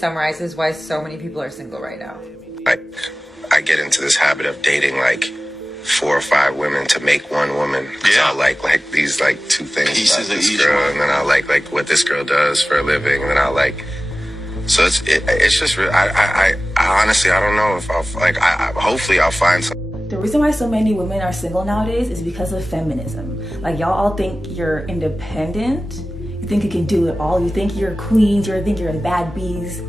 Summarizes why so many people are single right now. Like, I get into this habit of dating like 4 or 5 women to make one woman. Yeah. I like these like 2 things pieces about of this each girl, one. and then I like what this girl does for a living, and then I like. So it's just real. I honestly I don't know if hopefully I'll find some. The reason why so many women are single nowadays is because of feminism. Like, y'all all think you're independent. You think you can do it all. You think you're queens. You think you're bad bees.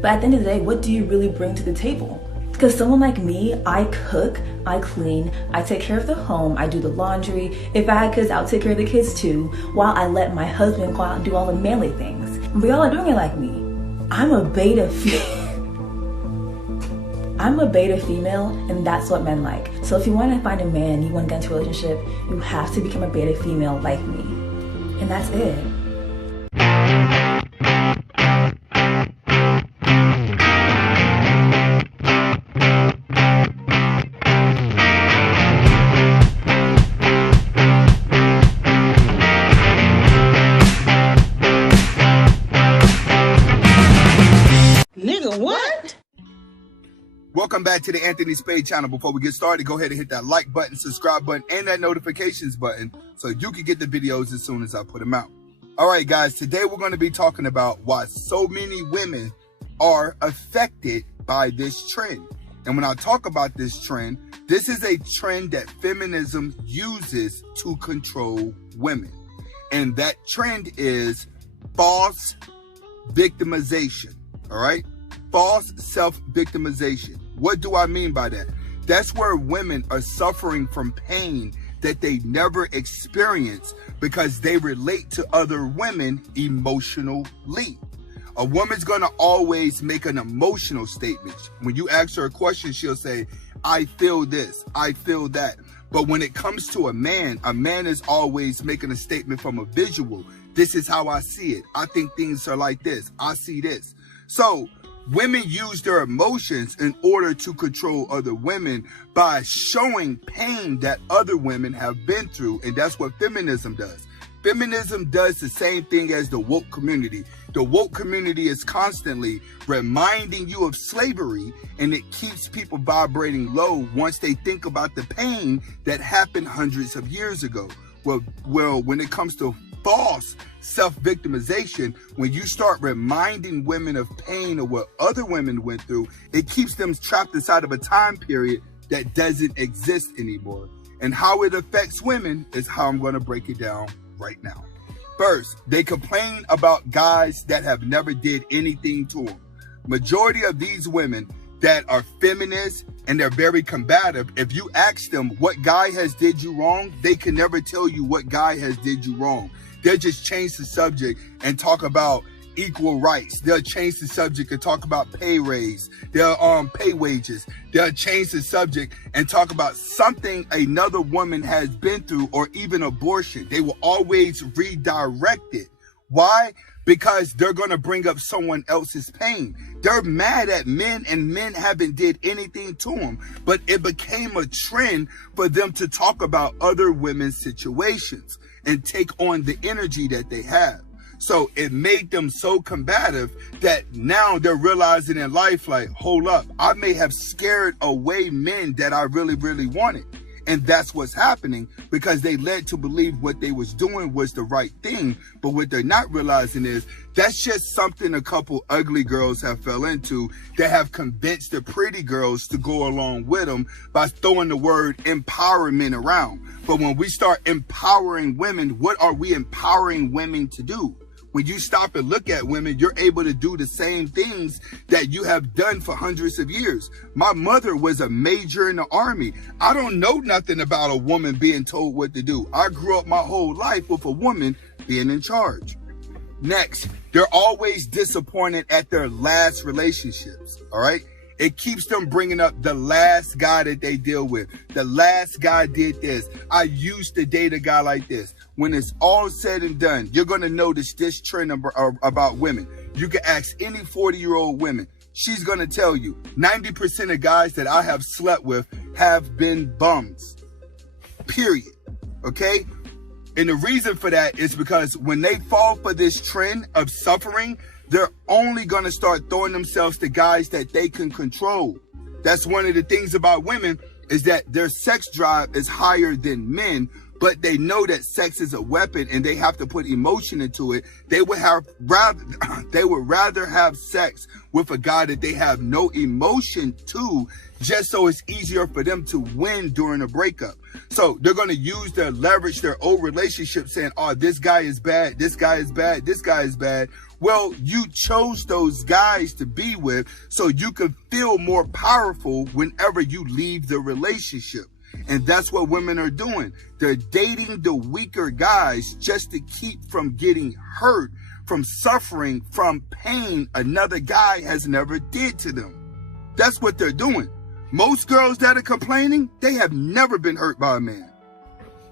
But at the end of the day, what do you really bring to the table? Because someone like me, I cook, I clean, I take care of the home, I do the laundry. If I had kids, I'll take care of the kids too, while I let my husband go out and do all the manly things. But y'all are doing it like me. I'm a beta female, and that's what men like. So if you want to find a man, you want to get into a relationship, you have to become a beta female like me. And that's it. Welcome back to the Anthony Spade channel. Before we get started, go ahead and hit that like button, subscribe button, and that notifications button so you can get the videos as soon as I put them out. All right, guys, today we're going to be talking about why so many women are affected by this trend. And when I talk about this trend, this is a trend that feminism uses to control women. And that trend is false victimization. All right? False self-victimization. What do I mean by that? That's where women are suffering from pain that they never experience because they relate to other women emotionally. A woman's gonna always make an emotional statement. When you ask her a question, she'll say, I feel this, I feel that. But when it comes to a man is always making a statement from a visual. This is how I see it. I think things are like this. I see this. So women use their emotions in order to control other women by showing pain that other women have been through. And that's what feminism does. Feminism does the same thing as the woke community. The woke community is constantly reminding you of slavery, and it keeps people vibrating low once they think about the pain that happened hundreds of years ago. Well, when it comes to false self-victimization, when you start reminding women of pain or what other women went through, it keeps them trapped inside of a time period that doesn't exist anymore. And how it affects women is how I'm going to break it down right now. First, they complain about guys that have never did anything to them. Majority of these women that are feminists and they're very combative, if you ask them what guy has did you wrong, they can never tell you what guy has did you wrong. They'll just change the subject and talk about equal rights. They'll change the subject and talk about pay raise. They'll pay wages. They'll change the subject and talk about something another woman has been through, or even abortion. They will always redirect it. Why? Because they're going to bring up someone else's pain. They're mad at men, and men haven't did anything to them. But it became a trend for them to talk about other women's situations and take on the energy that they have. So it made them so combative that now they're realizing in life, like, hold up, I may have scared away men that I really, really wanted. And that's what's happening, because they led to believe what they was doing was the right thing. But what they're not realizing is that's just something a couple ugly girls have fell into that have convinced the pretty girls to go along with them by throwing the word empowerment around. But when we start empowering women, what are we empowering women to do? When you stop and look at women, you're able to do the same things that you have done for hundreds of years. My mother was a major in the Army. I don't know nothing about a woman being told what to do. I grew up my whole life with a woman being in charge. Next, they're always disappointed at their last relationships, all right? It keeps them bringing up the last guy that they deal with. The last guy did this. I used to date a guy like this. When it's all said and done, you're going to notice this trend about women. You can ask any 40-year-old woman. She's going to tell you 90% of guys that I have slept with have been bums. Period. Okay? And the reason for that is because when they fall for this trend of suffering, they're only going to start throwing themselves to guys that they can control. That's one of the things about women, is that their sex drive is higher than men, but they know that sex is a weapon and they have to put emotion into it. They would rather have sex with a guy that they have no emotion to, just so it's easier for them to win during a breakup. So they're going to use their leverage, their old relationship, saying, oh, this guy is bad, this guy is bad, this guy is bad. Well, you chose those guys to be with so you can feel more powerful whenever you leave the relationship. And that's what women are doing. They're dating the weaker guys just to keep from getting hurt, from suffering from pain another guy has never did to them. That's what they're doing. Most girls that are complaining, they have never been hurt by a man.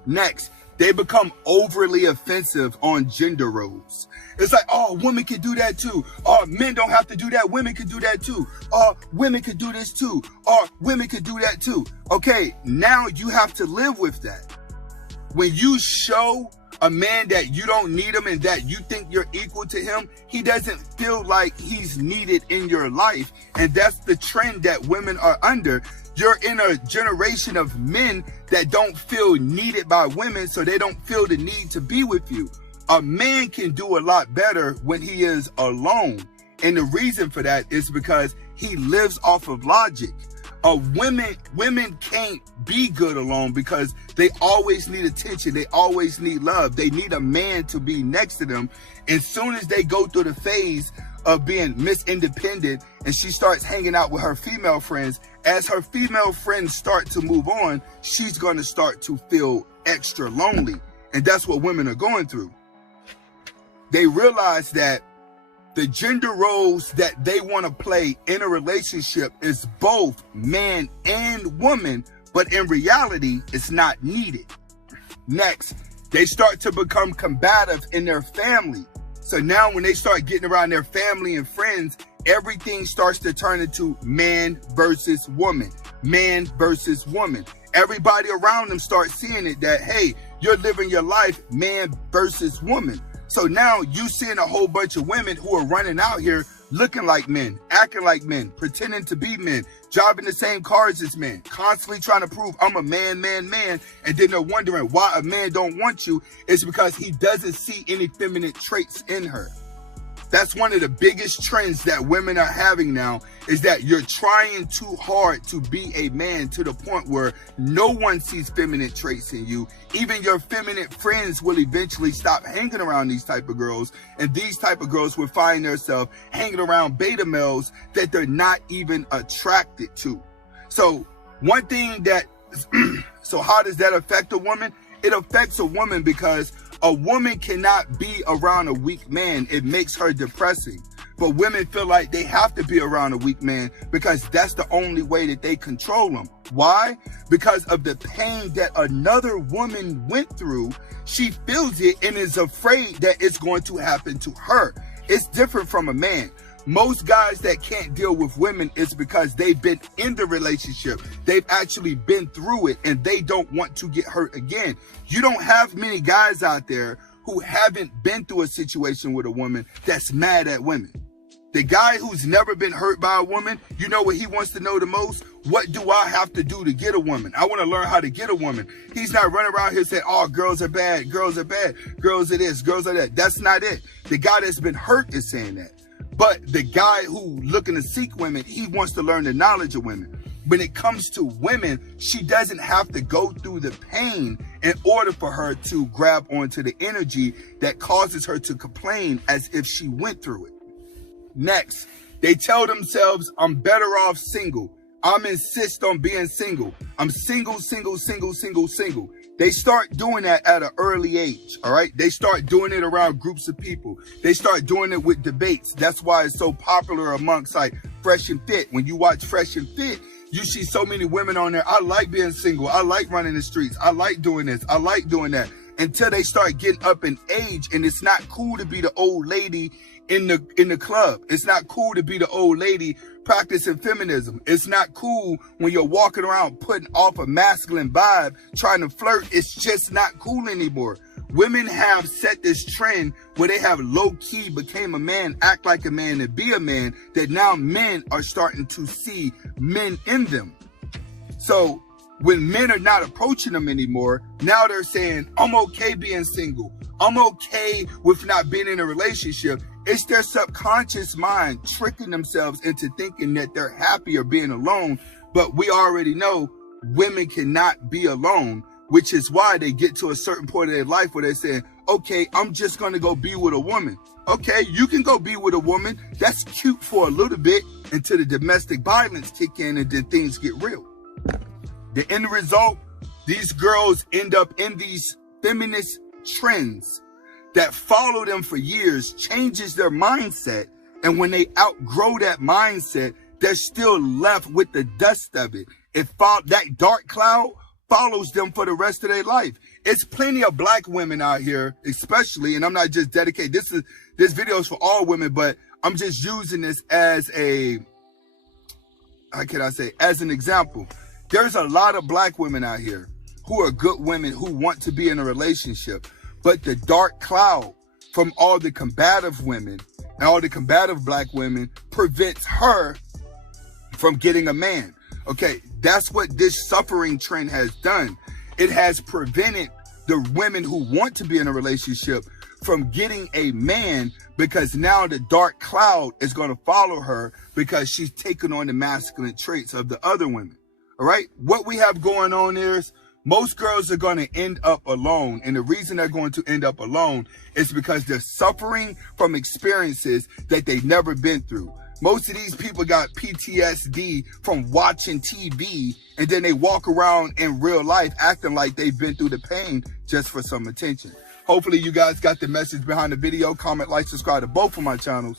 Next, they become overly offensive on gender roles. It's like, oh, women can do that too. Oh, men don't have to do that. Women can do that too. Oh, women can do this too. Oh, women can do that too. Okay, now you have to live with that. When you show a man that you don't need him and that you think you're equal to him, he doesn't feel like he's needed in your life. And that's the trend that women are under. You're in a generation of men that don't feel needed by women, so they don't feel the need to be with you. A man can do a lot better when he is alone. And the reason for that is because he lives off of logic. Women can't be good alone because they always need attention. They always need love. They need a man to be next to them. As soon as they go through the phase of being Miss Independent and she starts hanging out with her female friends, as her female friends start to move on, she's going to start to feel extra lonely. And that's what women are going through. They realize that the gender roles that they want to play in a relationship is both man and woman, but in reality, it's not needed. Next, they start to become combative in their family. So now when they start getting around their family and friends, everything starts to turn into man versus woman, man versus woman. Everybody around them starts seeing it that, hey, you're living your life man versus woman. So now you seeing a whole bunch of women who are running out here looking like men, acting like men, pretending to be men, driving the same cars as men, constantly trying to prove I'm a man. And then they're wondering why a man don't want you. It's because he doesn't see any feminine traits in her. That's one of the biggest trends that women are having now, is that you're trying too hard to be a man to the point where no one sees feminine traits in you. Even your feminine friends will eventually stop hanging around these type of girls, and these type of girls will find themselves hanging around beta males that they're not even attracted to. So one thing that, so how does that affect a woman? It affects a woman because a woman cannot be around a weak man. It makes her depressing. But women feel like they have to be around a weak man because that's the only way that they control them. Why? Because of the pain that another woman went through. She feels it and is afraid that it's going to happen to her. It's different from a man. Most guys that can't deal with women is because they've been in the relationship. They've actually been through it and they don't want to get hurt again. You don't have many guys out there who haven't been through a situation with a woman that's mad at women. The guy who's never been hurt by a woman, you know what he wants to know the most? What do I have to do to get a woman? I want to learn how to get a woman. He's not running around here saying, oh, girls are bad, girls are bad, girls are this, girls are that. That's not it. The guy that's been hurt is saying that. But the guy who looking to seek women, he wants to learn the knowledge of women. When it comes to women, she doesn't have to go through the pain in order for her to grab onto the energy that causes her to complain as if she went through it. Next, they tell themselves, I'm better off single. I'm insist on being single. I'm single. They start doing that at an early age, all right? They start doing it around groups of people. They start doing it with debates. That's why it's so popular amongst like Fresh and Fit. When you watch Fresh and Fit, you see so many women on there. I like being single. I like running the streets. I like doing this. I like doing that. Until they start getting up in age, and it's not cool to be the old lady in the club. It's not cool to be the old lady practicing feminism. It's not cool when you're walking around putting off a masculine vibe, trying to flirt. It's just not cool anymore. women have set this trend where they have low-key became a man, act like a man, and be a man, that now men are starting to see men in them. So when men are not approaching them anymore, now they're saying, I'm okay being single. I'm okay with not being in a relationship. It's their subconscious mind tricking themselves into thinking that they're happier being alone. But we already know women cannot be alone, which is why they get to a certain point of their life where they're saying, okay, I'm just going to go be with a woman. Okay, you can go be with a woman. That's cute for a little bit until the domestic violence kick in and then things get real. The end result, these girls end up in these feminist trends that follow them for years, changes their mindset. And when they outgrow that mindset, they're still left with the dust of it. That dark cloud follows them for the rest of their life. It's plenty of black women out here, especially, and I'm not just dedicated, this video is for all women, but I'm just using this as as an example. There's a lot of black women out here who are good women who want to be in a relationship, but the dark cloud from all the combative women and all the combative black women prevents her from getting a man. Okay, that's what this suffering trend has done. It has prevented the women who want to be in a relationship from getting a man, because now the dark cloud is going to follow her because she's taken on the masculine traits of the other women. All right, what we have going on is most girls are going to end up alone. And the reason they're going to end up alone is because they're suffering from experiences that they've never been through. Most of these people got PTSD from watching TV, and then they walk around in real life acting like they've been through the pain just for some attention. Hopefully you guys got the message behind the video. Comment, like, subscribe to both of my channels.